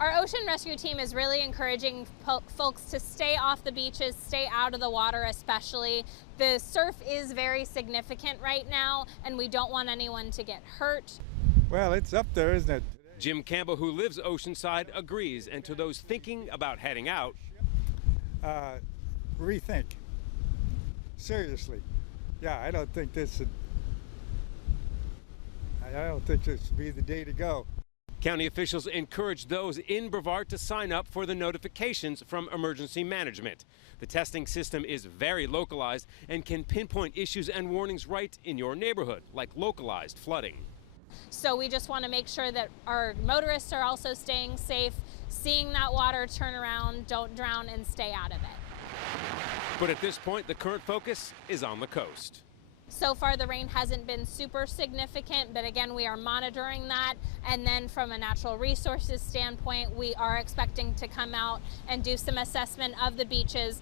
Our ocean rescue team is really encouraging folks to stay off the beaches, stay out of the water especially. The surf is very significant right now, and we don't want anyone to get hurt. Well, it's up there, isn't it? Jim Campbell, who lives oceanside, agrees, and to those thinking about heading out, Rethink. Seriously. Yeah, I don't think this would be the day to go. county officials encourage those in Brevard to sign up for the notifications from emergency management. The testing system is very localized and can pinpoint issues and warnings right in your neighborhood, like localized flooding. So we just want to make sure that our motorists are also staying safe, seeing that water, turn around, don't drown, and stay out of it. But at this point, the current focus is on the coast. So far, the rain hasn't been super significant, but again, we are monitoring that. And then from a natural resources standpoint, we are expecting to come out and do some assessment of the beaches.